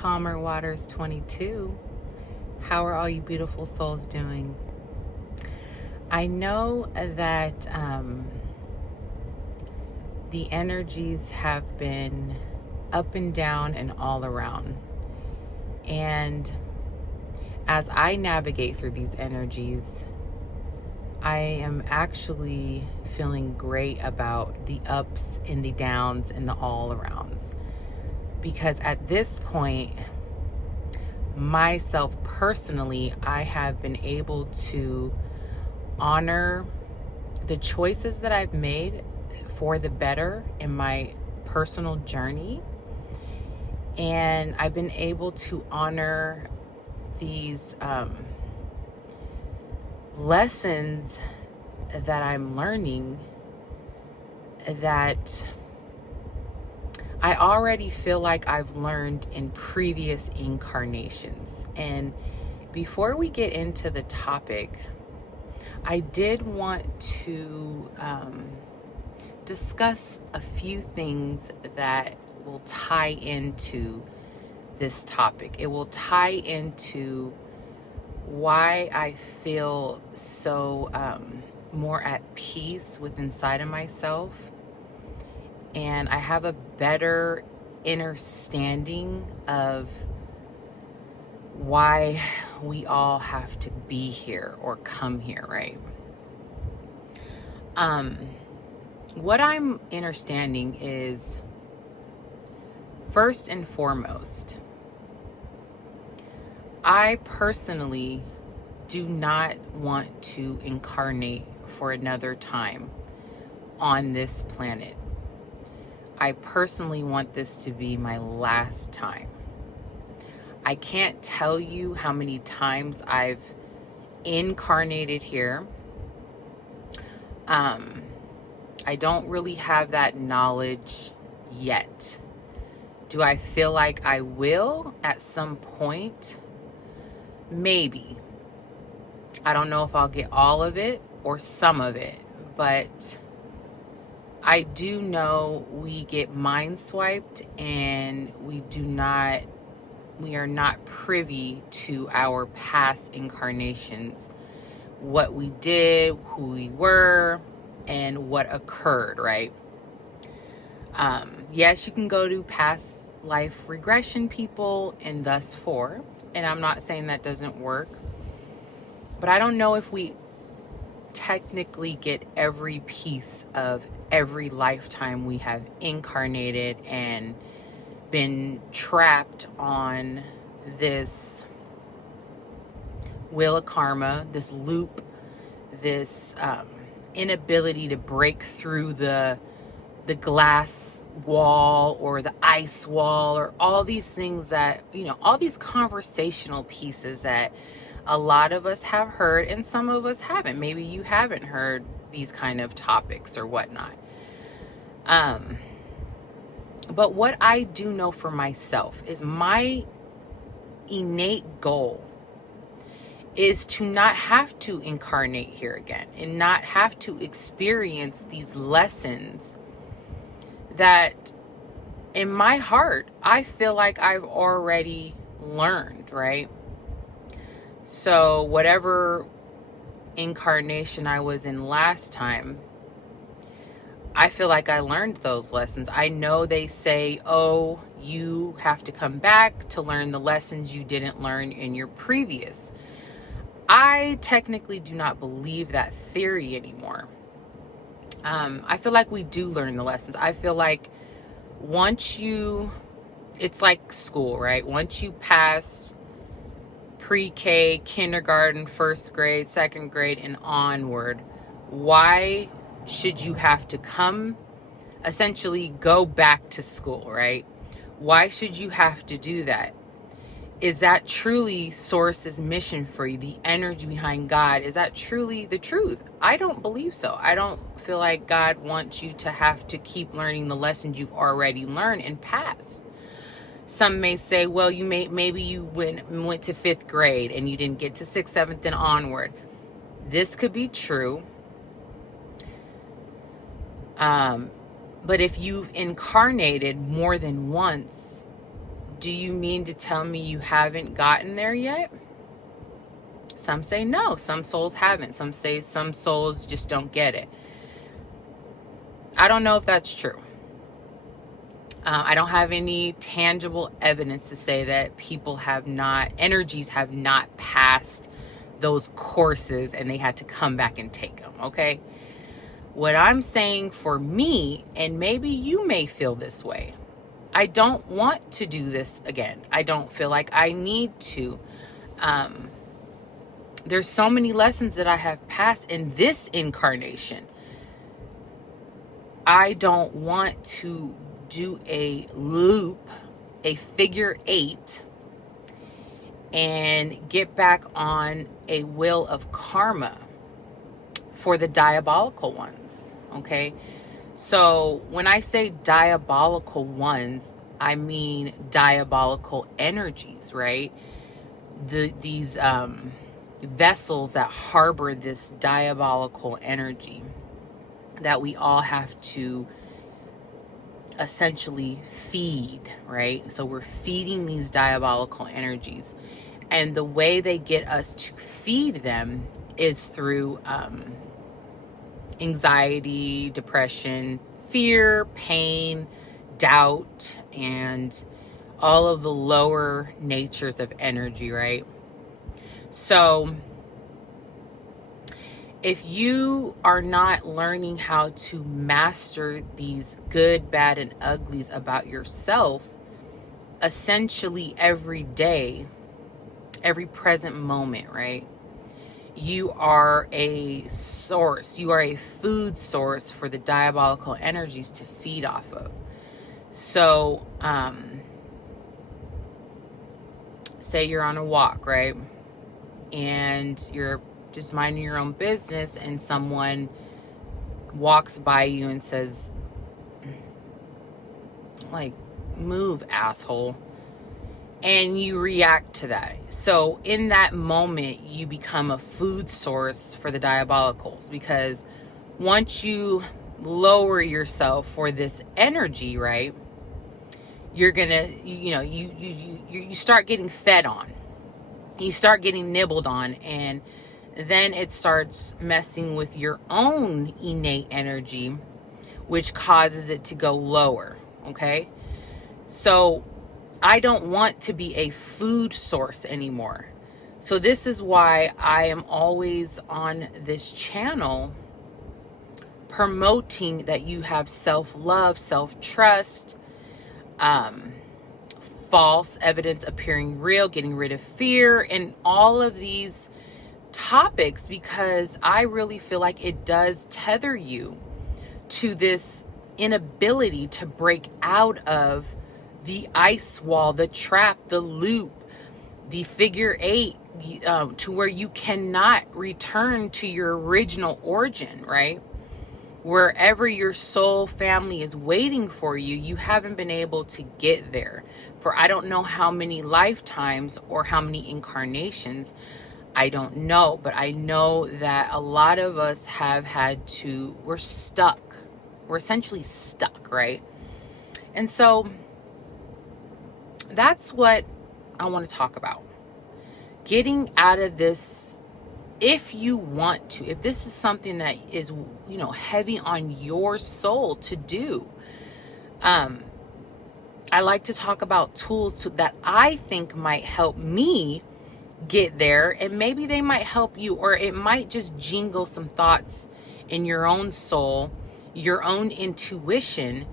Calmer Waters 22. How are all you beautiful souls doing? I know that the energies have been up and down and all around. And as I navigate through these energies, I am actually feeling great about the ups and the downs and the all arounds. Because at this point, myself personally, I have been able to honor the choices that I've made for the better in my personal journey. And I've been able to honor these lessons that I'm learning that I already feel like I've learned in previous incarnations. And before we get into the topic, I did want to discuss a few things that will tie into this topic. It will tie into why I feel so more at peace with inside of myself. And I have a better understanding of why we all have to be here or come here, right? What I'm understanding is, first and foremost, I personally do not want to incarnate for another time on this planet. I personally want this to be my last time. I can't tell you how many times I've incarnated here. I don't really have that knowledge yet. Do I feel like I will at some point? Maybe. I don't know if I'll get all of it or some of it, but I do know we get mind swiped and we are not privy to our past incarnations, what we did, who we were, and what occurred, right? Yes, you can go to past life regression people and thus for, and I'm not saying that doesn't work, but I don't know if we technically get every piece of every lifetime we have incarnated and been trapped on this wheel of karma, this loop, this inability to break through the glass wall or the ice wall, or all these things that, all these conversational pieces that a lot of us have heard and some of us haven't. Maybe you haven't heard these kind of topics or whatnot. But what I do know for myself is my innate goal is to not have to incarnate here again and not have to experience these lessons that in my heart, I feel like I've already learned, right? So whatever incarnation I was in last time, I feel like I learned those lessons. I know they say, oh, you have to come back to learn the lessons you didn't learn in your previous. I technically do not believe that theory anymore. I feel like we do learn the lessons. I feel like it's like school, right? Once you pass pre-K, kindergarten, first grade, second grade, and onward, why should you have to essentially go back to school, right? Why should you have to do that? Is that truly Source's mission for you? The energy behind God, is that truly the truth? I don't believe so. I don't feel like God wants you to have to keep learning the lessons you've already learned and passed. Some may say, well, maybe you went to 5th grade and you didn't get to 6th, 7th, and onward. This could be true. But if you've incarnated more than once, Do you mean to tell me you haven't gotten there yet? Some say no, some souls haven't. Some say some souls just don't get it. I don't know if that's true. I don't have any tangible evidence to say that energies have not passed those courses and they had to come back and take them, okay? What I'm saying for me, and maybe you may feel this way, I don't want to do this again. I don't feel like I need to. There's so many lessons that I have passed in this incarnation. I don't want to do a loop, a figure 8, and get back on a wheel of karma for the diabolical ones, okay? So when I say diabolical ones, I mean diabolical energies, right? These vessels that harbor this diabolical energy that we all have to essentially feed, right? So we're feeding these diabolical energies. And the way they get us to feed them is through anxiety, depression, fear, pain, doubt, and all of the lower natures of energy, right? So if you are not learning how to master these good, bad, and uglies about yourself, essentially every day, every present moment, right? You are a source, you are a food source for the diabolical energies to feed off of. So, say you're on a walk, right? And you're just minding your own business and someone walks by you and says, like, move, asshole. And you react to that. So in that moment, you become a food source for the diabolicals, because once you lower yourself for this energy, right, you're gonna, you start getting fed on. You start getting nibbled on, and then it starts messing with your own innate energy, which causes it to go lower, okay? So I don't want to be a food source anymore. So this is why I am always on this channel promoting that you have self-love, self-trust, false evidence appearing real, getting rid of fear, and all of these topics, because I really feel like it does tether you to this inability to break out of the ice wall, the trap, the loop, the figure 8, to where you cannot return to your original origin, right? Wherever your soul family is waiting for you, you haven't been able to get there for I don't know how many lifetimes or how many incarnations. I don't know, but I know that a lot of us we're stuck. We're essentially stuck, right? And so that's what I want to talk about. Getting out of this, if you want to, if this is something that is, heavy on your soul to do. I like to talk about tools that I think might help me get there, and maybe they might help you, or it might just jingle some thoughts in your own soul, your own intuition,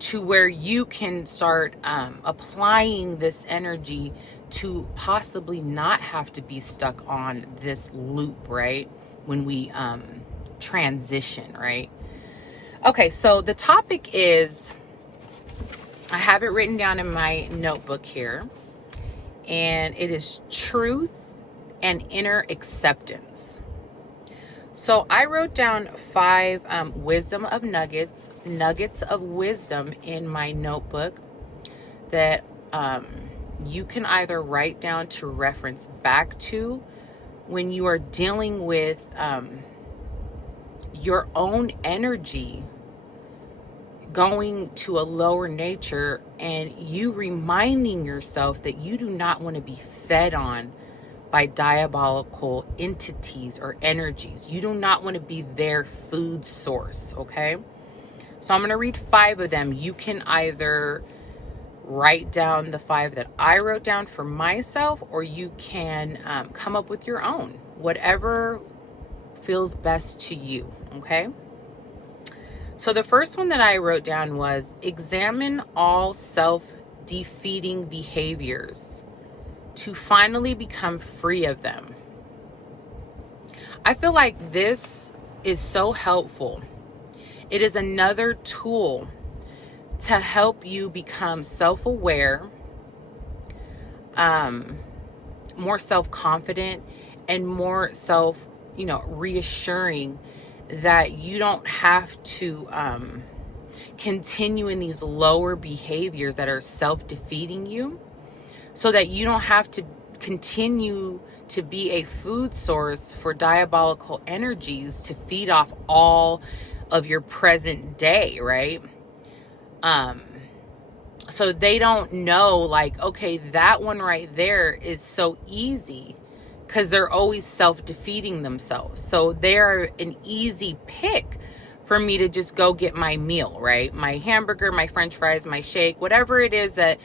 to where you can start applying this energy to possibly not have to be stuck on this loop, right? When we transition, right? Okay, so the topic is, I have it written down in my notebook here, and it is truth and inner acceptance. So I wrote down 5 wisdom of nuggets of wisdom in my notebook that you can either write down to reference back to when you are dealing with your own energy going to a lower nature and you reminding yourself that you do not want to be fed on by diabolical entities or energies. You do not want to be their food source, okay? So I'm going to read 5 of them. You can either write down the 5 that I wrote down for myself, or you can come up with your own, whatever feels best to you, okay? So the first one that I wrote down was examine all self-defeating behaviors to finally become free of them. I feel like this is so helpful. It is another tool to help you become self-aware, more self-confident, and more reassuring that you don't have to continue in these lower behaviors that are self-defeating you, so that you don't have to continue to be a food source for diabolical energies to feed off all of your present day, right? So they don't know, like, okay, that one right there is so easy, because they're always self-defeating themselves. So they're an easy pick for me to just go get my meal, right? My hamburger, my french fries, my shake, whatever it is that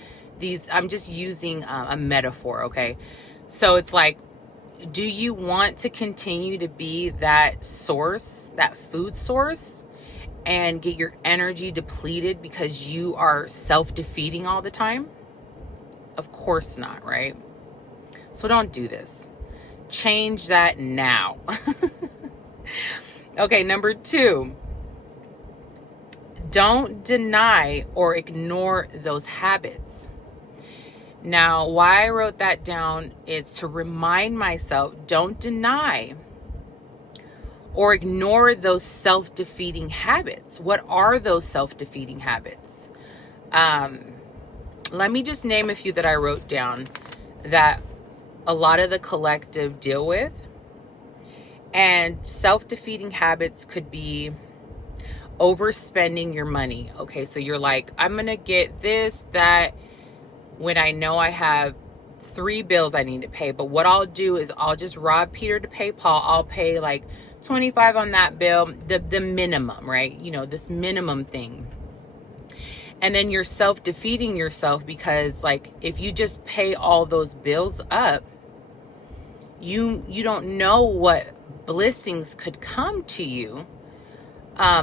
I'm just using a metaphor, okay? So it's like, do you want to continue to be that source, that food source, and get your energy depleted because you are self-defeating all the time? Of course not, right? So don't do this. Change that now. Okay, number 2. Don't deny or ignore those habits. Now, why I wrote that down is to remind myself, don't deny or ignore those self-defeating habits. What are those self-defeating habits? Let me just name a few that I wrote down that a lot of the collective deal with. And self-defeating habits could be overspending your money. Okay, so you're like, I'm going to get this, that, when I know I have 3 bills I need to pay. But what I'll do is I'll just rob Peter to pay Paul. I'll pay like 25 on that bill, the minimum, right? This minimum thing. And then you're self-defeating yourself, because like, if you just pay all those bills up, you don't know what blessings could come to you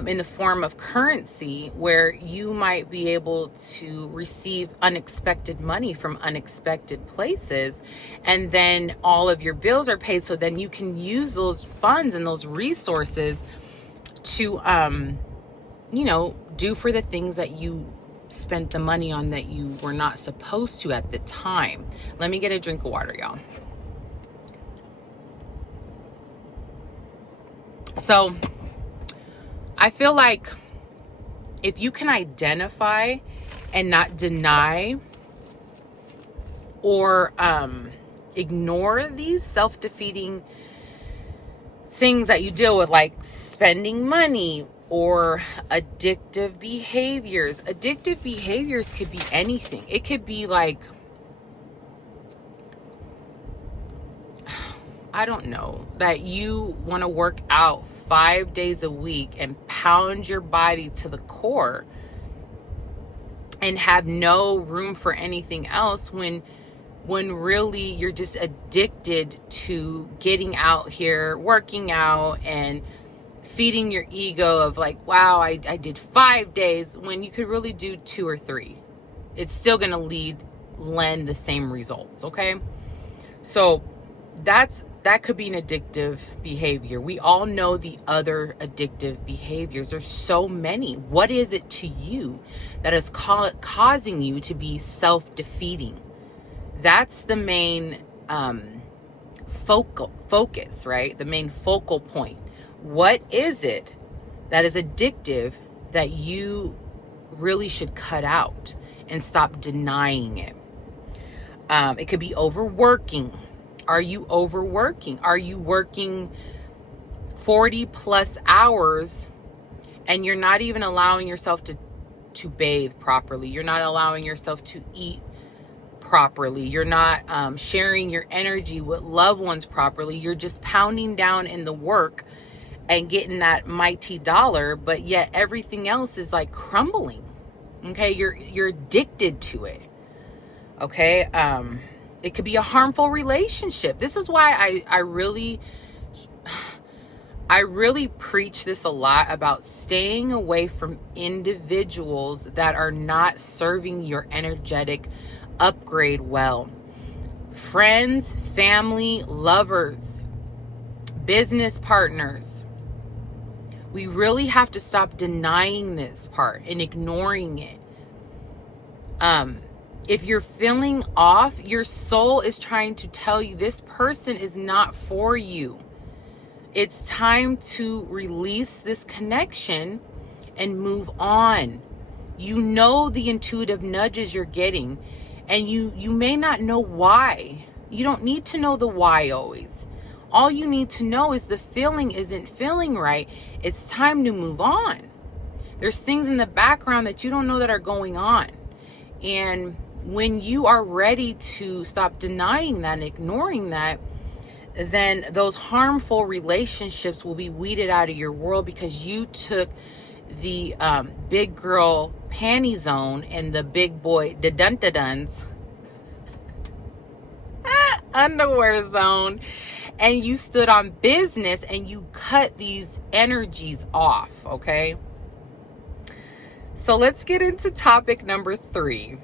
in the form of currency, where you might be able to receive unexpected money from unexpected places, and then all of your bills are paid. So then you can use those funds and those resources to do for the things that you spent the money on that you were not supposed to at the time. Let me get a drink of water, y'all. So I feel like if you can identify and not deny or ignore these self-defeating things that you deal with, like spending money or addictive behaviors. Addictive behaviors could be anything. It could be like, I don't know, that you want to work out 5 days a week and pound your body to the core and have no room for anything else, when really you're just addicted to getting out here, working out, and feeding your ego of like, wow, I did 5 days, when you could really do 2 or 3. It's still going to lend the same results, okay? So that could be an addictive behavior. We all know the other addictive behaviors. There's so many. What is it to you that is causing you to be self-defeating? That's the main focus, right? The main focal point. What is it that is addictive that you really should cut out and stop denying it? It could be overworking. Are you overworking? Are you working 40 plus hours and you're not even allowing yourself to to bathe properly. You're not allowing yourself to eat properly. You're not sharing your energy with loved ones properly. You're just pounding down in the work and getting that mighty dollar, but yet everything else is like crumbling. Okay, you're addicted to it. Okay, it could be a harmful relationship. This is why I really preach this a lot about staying away from individuals that are not serving your energetic upgrade well. Friends, family, lovers, business partners. We really have to stop denying this part and ignoring it. If you're feeling off, your soul is trying to tell you this person is not for you. It's time to release this connection and move on. You know the intuitive nudges you're getting, and you may not know why. You don't need to know the why always. All you need to know is the feeling isn't feeling right. It's time to move on. There's things in the background that you don't know that are going on. And when you are ready to stop denying that and ignoring that, then those harmful relationships will be weeded out of your world, because you took the big girl panty zone and the big boy da-dun-da-duns underwear zone, and you stood on business and you cut these energies off. Okay, so let's get into topic number 3.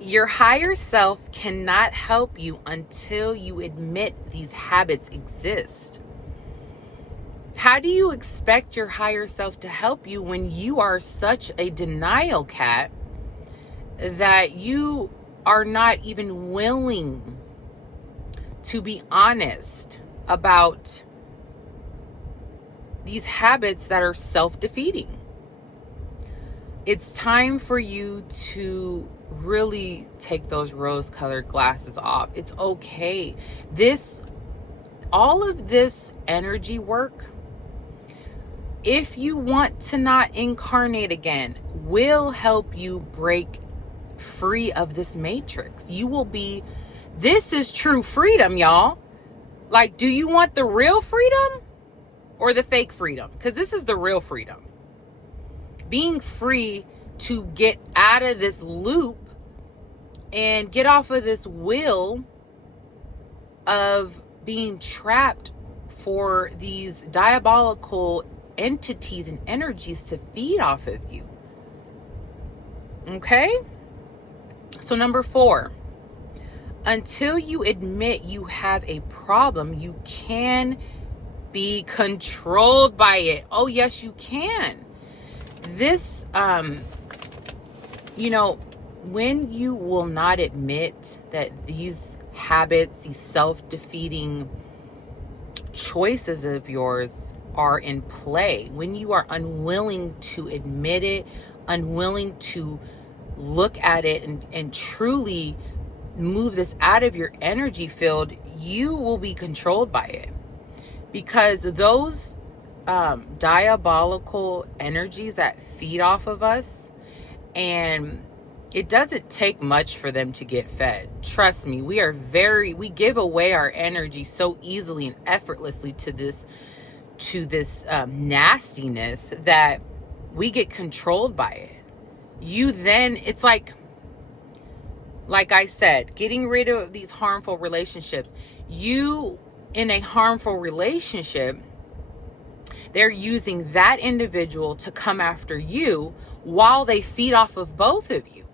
Your higher self cannot help you until you admit these habits exist. How do you expect your higher self to help you when you are such a denial cat that you are not even willing to be honest about these habits that are self-defeating? It's time for you to really take those rose-colored glasses off. It's okay. All of this energy work, if you want to not incarnate again, will help you break free of this matrix. This is true freedom, y'all. Like, do you want the real freedom or the fake freedom? Because this is the real freedom. Being free to get out of this loop and get off of this wheel of being trapped for these diabolical entities and energies to feed off of you. Okay? So number 4, until you admit you have a problem, you can be controlled by it. Oh, yes, you can. This, when you will not admit that these habits, these self-defeating choices of yours are in play, when you are unwilling to admit it, unwilling to look at it and truly move this out of your energy field, you will be controlled by it. Because those diabolical energies that feed off of us, and it doesn't take much for them to get fed. Trust me, we give away our energy so easily and effortlessly to this nastiness that we get controlled by it. It's like I said, getting rid of these harmful relationships. You, in a harmful relationship, they're using that individual to come after you while they feed off of both of you.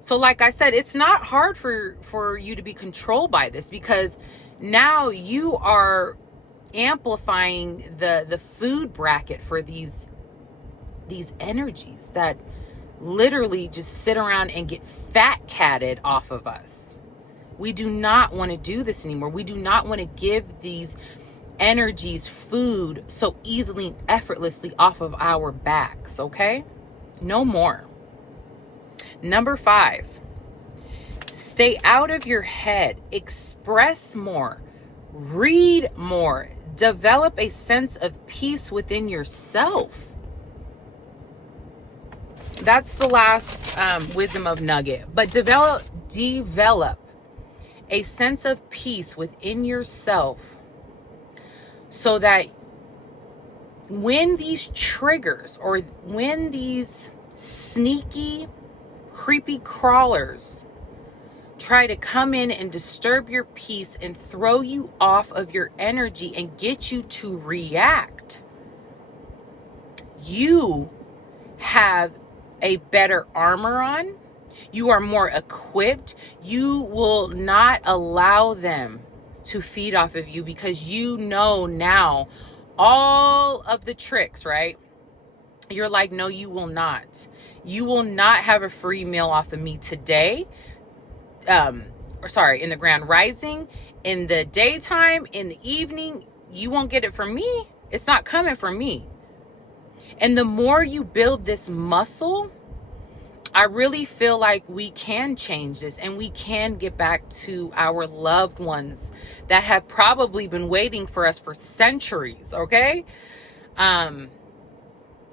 So like I said, it's not hard for you to be controlled by this, because now you are amplifying the food bracket for these energies that literally just sit around and get fat catted off of us. We do not want to do this anymore. We do not want to give these energies food so easily and effortlessly off of our backs, okay? No more. Number 5, stay out of your head, express more, read more, develop a sense of peace within yourself. that's the last wisdom of nugget. But develop a sense of peace within yourself so that when these triggers or when these sneaky, creepy crawlers try to come in and disturb your peace and throw you off of your energy and get you to react, you have a better armor on. You are more equipped. You will not allow them to feed off of you because you know now all of the tricks, right? You're like, no, you will not. You will not have a free meal off of me today. In the grand rising, in the daytime, in the evening, you won't get it from me. It's not coming from me. And the more you build this muscle, I really feel like we can change this and we can get back to our loved ones that have probably been waiting for us for centuries, okay? And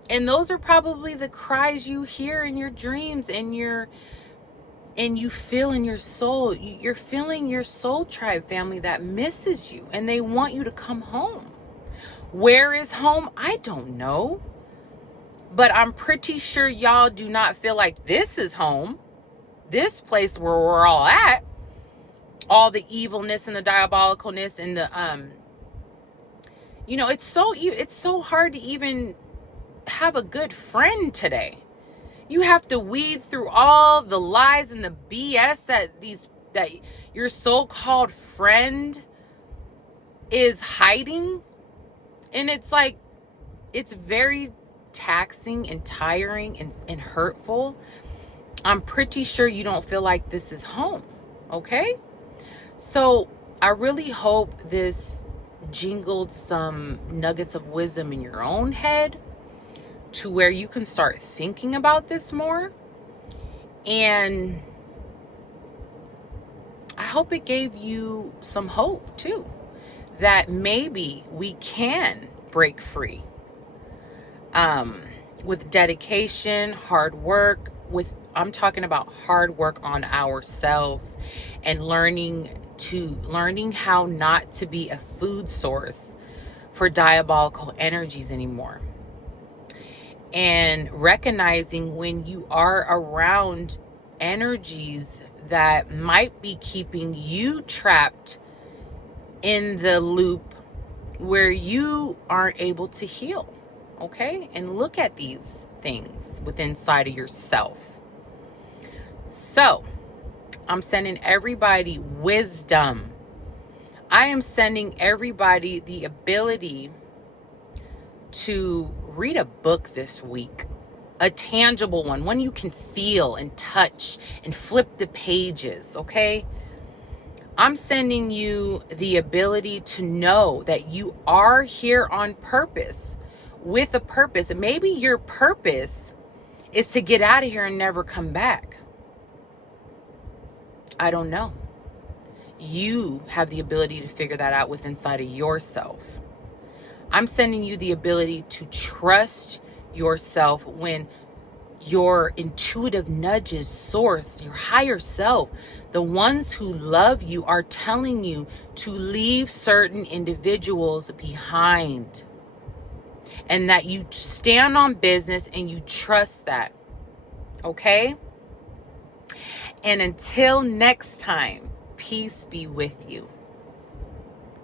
those are probably the cries you hear in your dreams and you feel in your soul. You're feeling your soul tribe family that misses you and they want you to come home. Where is home? I don't know. But I'm pretty sure y'all do not feel like this is home. This place where we're all at. All the evilness and the diabolicalness and the it's so hard to even have a good friend today. You have to weed through all the lies and the BS that your so-called friend is hiding. And it's like, it's very taxing and tiring and hurtful. I'm pretty sure you don't feel like this is home. Okay? So I really hope this jingled some nuggets of wisdom in your own head to where you can start thinking about this more. And I hope it gave you some hope too, that maybe we can break free with dedication, hard work, I'm talking about hard work on ourselves and learning how not to be a food source for diabolical energies anymore. And recognizing when you are around energies that might be keeping you trapped in the loop where you aren't able to heal. Okay? And look at these things within inside of yourself. So, I'm sending everybody wisdom. I am sending everybody the ability to read a book this week. A tangible one you can feel and touch and flip the pages, okay? I'm sending you the ability to know that you are here on purpose, with a purpose. And maybe your purpose is to get out of here and never come back. I don't know. You have the ability to figure that out within inside of yourself. I'm sending you the ability to trust yourself when your intuitive nudges, source, your higher self, the ones who love you are telling you to leave certain individuals behind. And that you stand on business and you trust that. Okay? And until next time, peace be with you.